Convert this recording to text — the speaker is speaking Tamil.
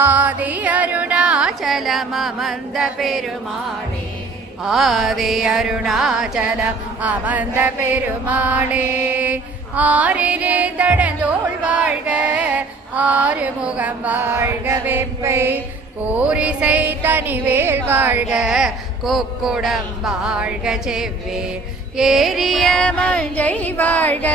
ஆதி அருணாச்சலம் அமர்ந்த பெருமாளே ஆதி அருணாச்சலம் அமர்ந்த பெருமாளே ஆறிலே தடந்தோள் வாழ்க ஆறுமுகம் வாழ்க வெப்பை கோரிசை தனிவேல் வாழ்க கொக்குடம் வாழ்க செவ்வே ஏரிய மஞ்சை வாழ்க